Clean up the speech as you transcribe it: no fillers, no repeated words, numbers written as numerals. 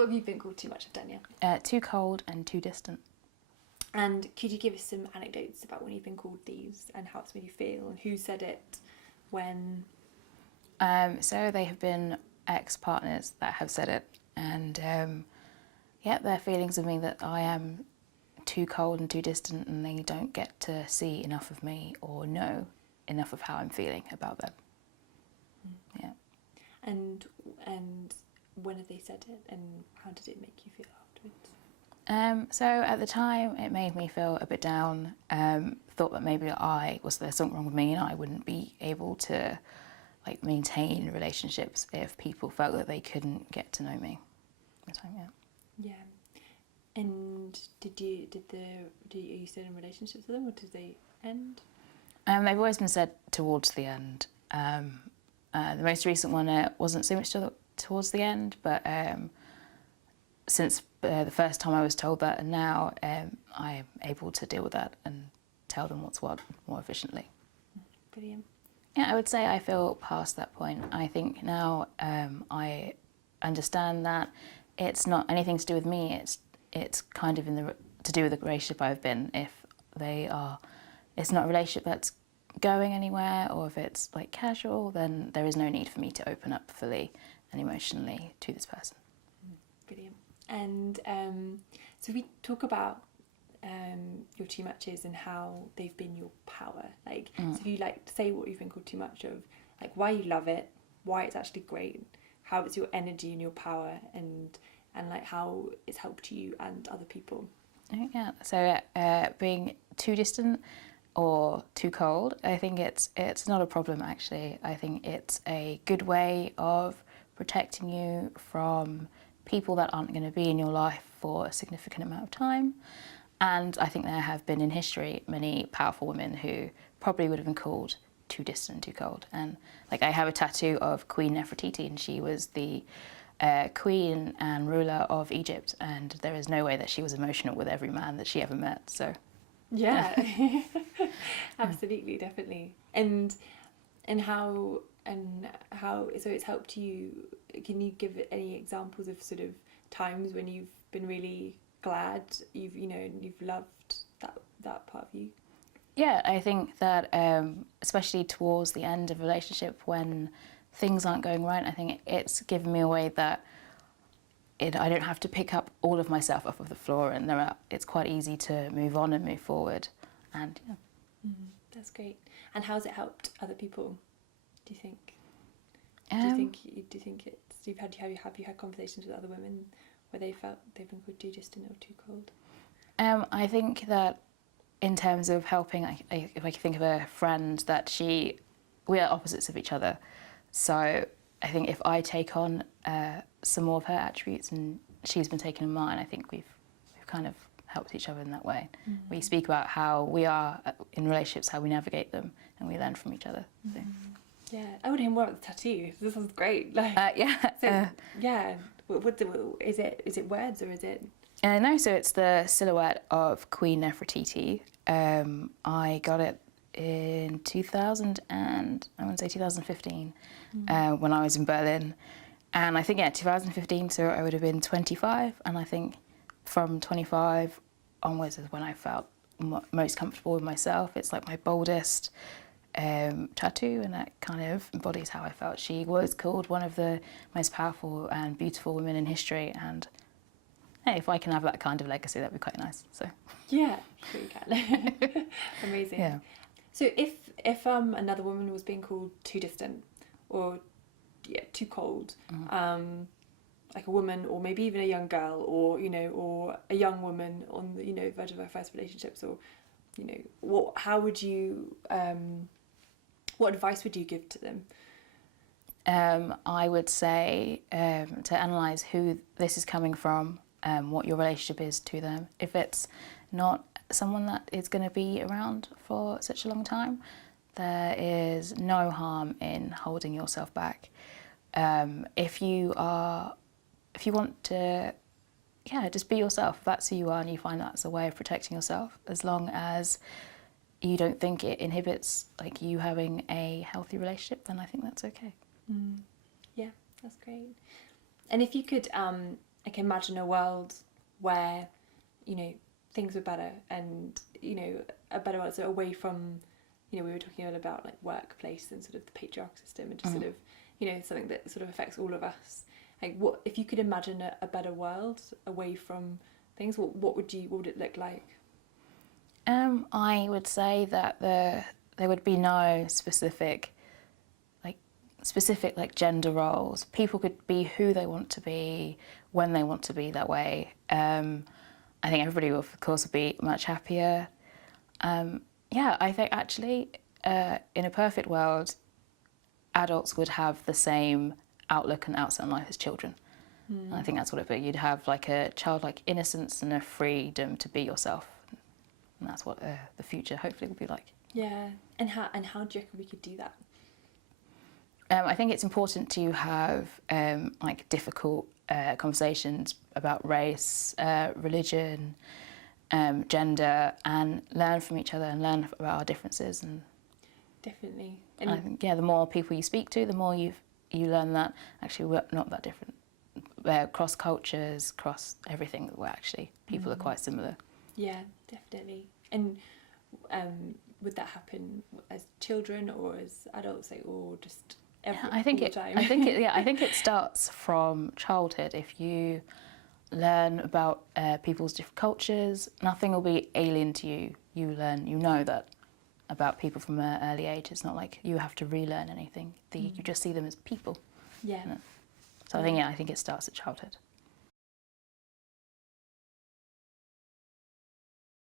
What have you been called too much of, Danielle? Too cold and too distant. And could you give us some anecdotes about when you've been called these and how it's made you feel and who said it, when? So they have been ex-partners that have said it, and yeah, their feelings of me that I am too cold and too distant, and they don't get to see enough of me or know enough of how I'm feeling about them. Yeah. And when have they said it, and how did it make you feel afterwards? So at the time it made me feel a bit down, thought that maybe there's something wrong with me and I wouldn't be able to like maintain relationships if people felt that they couldn't get to know me at the time. Yeah. And are you still in relationships with them, or did they end? They've always been said towards the end. The most recent one wasn't so much towards the end, but since the first time I was told that, and now I am able to deal with that and tell them what's what more efficiently. Brilliant. Yeah, I would say I feel past that point. I think now I understand that it's not anything to do with me. It's kind of to do with the relationship I've been. If it's not a relationship that's going anywhere, or if it's like casual, then there is no need for me to open up fully and emotionally to this person. Brilliant. And so we talk about your too muches and how they've been your power. Like, so if you like say what you've been called too much of, like why you love it, why it's actually great, how it's your energy and your power, and like how it's helped you and other people. Yeah. So being too distant or too cold, I think it's not a problem actually. I think it's a good way of protecting you from people that aren't going to be in your life for a significant amount of time. And I think there have been in history many powerful women who probably would have been called too distant, too cold. And like I have a tattoo of Queen Nefertiti, and she was the queen and ruler of Egypt, and there is no way that she was emotional with every man that she ever met. So yeah. Absolutely, definitely. And how so it's helped you. Can you give any examples of sort of times when you've been really glad you've loved that part of you? Yeah, I think that especially towards the end of a relationship when things aren't going right, I think it's given me a way that I don't have to pick up all of myself off of the floor, and it's quite easy to move on and move forward. And yeah. That's great. And how's it helped other people, do you think? Do you think it's have you had conversations with other women where they felt they've been called too distant or too cold? I think that in terms of helping, if I think of a friend that we are opposites of each other. So I think if I take on some more of her attributes and she's been taking on mine, I think we've kind of helped each other in that way. We speak about how we are in relationships, how we navigate them, and we learn from each other. So. Yeah, I would hear more about the tattoo. This sounds great. Like, yeah. So, yeah. Is it words or is it? No, so it's the silhouette of Queen Nefertiti. I got it in 2015 when I was in Berlin, and I think 2015, so I would have been 25, and I think from 25 onwards is when I felt most comfortable with myself. It's like my boldest tattoo, and that kind of embodies how I felt. She was called one of the most powerful and beautiful women in history, and hey, if I can have that kind of legacy, that'd be quite nice. So yeah, sure you can. Amazing. Yeah. So if another woman was being called too distant or too cold, like a woman or maybe even a young girl or or a young woman on the verge of her first relationships, or how would you what advice would you give to them? I would say to analyse who this is coming from, what your relationship is to them. If it's not someone that is going to be around for such a long time, there is no harm in holding yourself back. If you want to, just be yourself. If that's who you are and you find that's a way of protecting yourself, as long as you don't think it inhibits like you having a healthy relationship, then I think that's okay. Yeah, that's great. And if you could like imagine a world where, you know, things were better, and, you know, a better world, so away from, you know, we were talking about like workplace and sort of the patriarchal system, and just sort of, you know, something that sort of affects all of us. Like, what if you could imagine a better world away from things? What would it look like? I would say that there would be no specific gender roles. People could be who they want to be when they want to be that way. I think everybody will, of course, be much happier. Yeah, I think actually in a perfect world, adults would have the same outlook and outset on life as children. And I think that's what it'd be. You'd have like a childlike innocence and a freedom to be yourself. And that's what the future hopefully will be like. Yeah, and how do you reckon we could do that? I think it's important to have like difficult conversations about race, religion, gender, and learn from each other and learn about our differences. And definitely. And I think, yeah, the more people you speak to, the more you learn that actually we're not that different. Cross cultures, cross everything, that we're actually people are quite similar. Yeah, definitely. And would that happen as children or as adults, like, or just all the time? I think it starts from childhood. If you learn about people's different cultures, nothing will be alien to you. You know that about people from an early age. It's not like you have to relearn anything. You just see them as people. Yeah. So I think it starts at childhood.